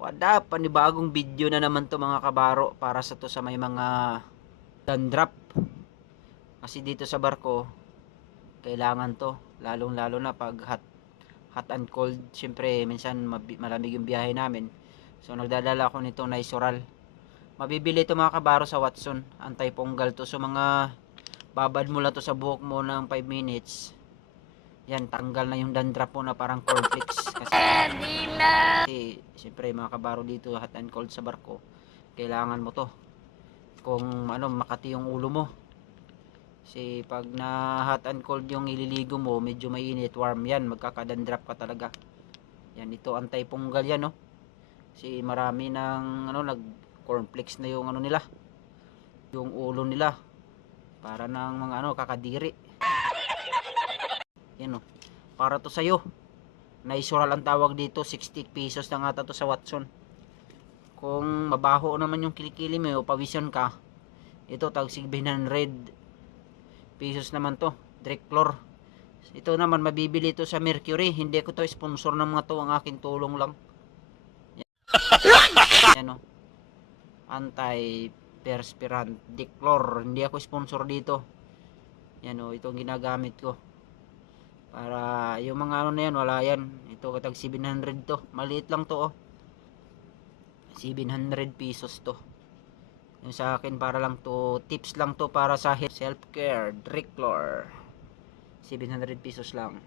Wala, panibagong video na naman to mga kabaro para sa to sa may mga dandruff. Kasi dito sa barko, kailangan to. Lalong lalo na pag hot and cold. Siyempre, minsan malamig yung biyahe namin. So, nagdadala ako nito na Isoral. Mabibili ito mga kabaro sa Watson. Anti-ponggal to. So, mga babad mo lang to sa buhok mo ng 5 minutes. Yan, tanggal na yung dandruff mo na parang cornflakes. Kasi siyempre mga kabaro dito hot and cold sa barko, kailangan mo to kung makati yung ulo mo. Kasi pag na hot and cold yung ililigo mo, medyo mainit, warm yan, magkakadandruff ka talaga. Yan, ito anti-punggal yan, no? Kasi marami ng nag cornflakes na yung nila, yung ulo nila, para ng mga kakadiri. Yan, no? Para to sa'yo. Naisural ang tawag dito, 60 pesos na nga to sa Watson. Kung mabaho naman yung kilikili mo o pawisan ka, ito tag 700 pesos naman to, Driclor. Ito naman mabibili to sa Mercury. Hindi ko to sponsor ng mga to, ang aking tulong lang. Yan, o, anti-perspirant Driclor. Hindi ako sponsor dito. Yan, o, itong ginagamit ko. Para yung mga na yan, wala yan. Ito katag 700 to. Maliit lang to, oh. 700 pesos to. Yung sa akin para lang to, tips lang to para sa self-care, Driclor. 700 pesos lang.